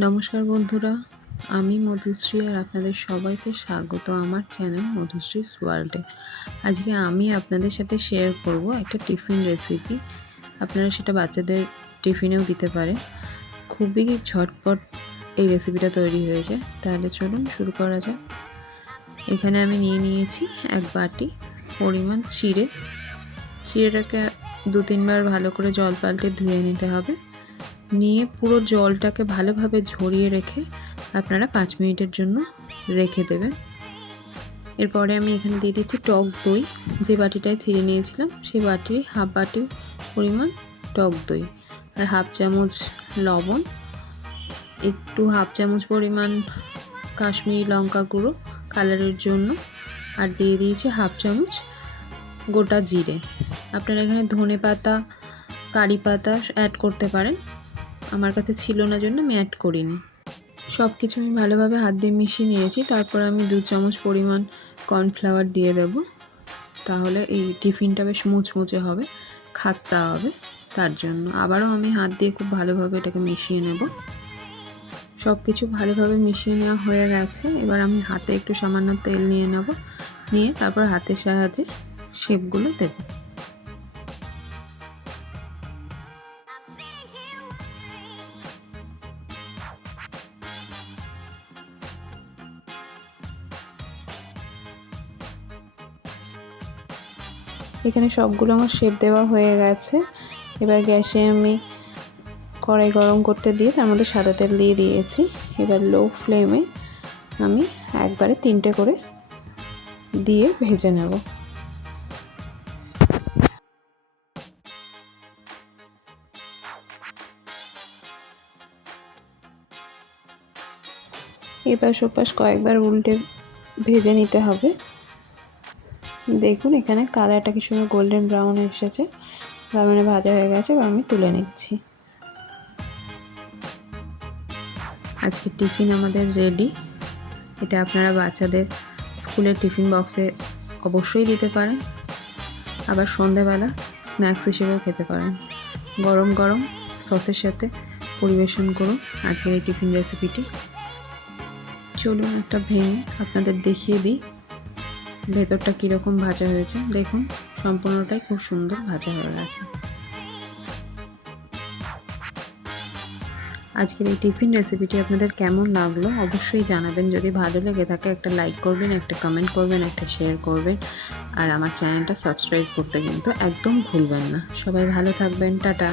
নমস্কার বন্ধুরা, আমি মধুশ্রী আর আপনাদের সবাইকে স্বাগত আমার চ্যানেল মধুশ্রীস ওয়ার্ল্ডে। আজকে আমি আপনাদের সাথে শেয়ার করব একটা টিফিন রেসিপি। আপনারা সেটা বাচ্চাদের টিফিনেও দিতে পারেন। খুবই ঝটপট এই রেসিপিটা তৈরি হয়ে যায়। তাহলে চলুন শুরু করা যাক। এখানে আমি নিয়েছি এক বাটি পরিমাণ চিড়েটাকে 2-3 বার ভালো করে জল পাল্টে ধুয়ে নিতে হবে। নিয়ে পুরো জলটাকে ভালোভাবে ঝরিয়ে রেখে আপনারা 5 মিনিটের জন্য রেখে দেবেন। এরপরে আমি এখানে দিয়ে দিচ্ছি টক দই। যে বাটিটায় চিড়ে নিয়েছিলাম সেই বাটির হাফ বাটি পরিমাণ টক দই, আর হাফ চামচ লবণ, একটু হাফ চামচ পরিমাণ কাশ্মীরি লঙ্কা গুঁড়ো কালারের জন্য, আর দিয়ে দিয়েছি হাফ চামচ গোটা জিরে। আপনারা এখানে ধনে পাতা, কারি পাতা অ্যাড করতে পারেন। আমার কাছে ছিল না জন্য আমি অ্যাড করিনি। সব কিছু আমি ভালোভাবে হাত দিয়ে মিশিয়ে নিয়েছি। তারপর আমি 2 চামচ পরিমাণ কর্নফ্লাওয়ার দিয়ে দেব। তাহলে এই টিফিনটা বেশ মুচমুচে হবে, খাস্তা হবে। তার জন্য আবারও আমি হাত দিয়ে খুব ভালোভাবে এটাকে মিশিয়ে নেব। সব কিছু ভালোভাবে মিশিয়ে নেওয়া হয়ে গেছে। এবার আমি হাতে একটু সামান্য তেল নিয়ে নেব, নিয়ে তারপর হাতের সাহায্যে শেপগুলো দেব। এখানে সবগুলো আমার শেপ দেওয়া হয়ে গেছে। এবার গ্যাসে আমি কড়াই গরম করতে দিয়ে তার মধ্যে সাদা তেল দিয়ে দিয়েছি। এবার লো ফ্লেমে আমি একবারে 3টে করে দিয়ে ভেজে নেব। এপাশ ওপাশ কয়েকবার উল্টে ভেজে নিতে হবে। দেখুন এখানে কালারটা কি সুন্দর গোল্ডেন ব্রাউন এসেছে, ব্রাউনে ভাজা হয়ে গেছে। এবার আমি তুলে নিচ্ছি। আজকে টিফিন আমাদের রেডি। এটা আপনারা বাচ্চাদের স্কুলের টিফিন বক্সে অবশ্যই দিতে পারেন, আবার সন্ধ্যাবেলা স্ন্যাক্স হিসেবেও খেতে পারেন। গরম গরম সসের সাথে পরিবেশন করুন আজকের এই টিফিন রেসিপিটি। চলুন একটা ভেঙে আপনাদের দেখিয়ে দিই ভেতরটা কীরকম ভাজা হয়েছে। দেখুন সম্পূর্ণটাই খুব সুন্দর ভাজা হয়ে গেছে। আজকের এই টিফিন রেসিপিটি আপনাদের কেমন লাগলো অবশ্যই জানাবেন। যদি ভালো লেগে থাকে একটা লাইক করবেন, একটা কমেন্ট করবেন, একটা শেয়ার করবেন, আর আমার চ্যানেলটা সাবস্ক্রাইব করতে কিন্তু একদম ভুলবেন না। সবাই ভালো থাকবেন। টাটা।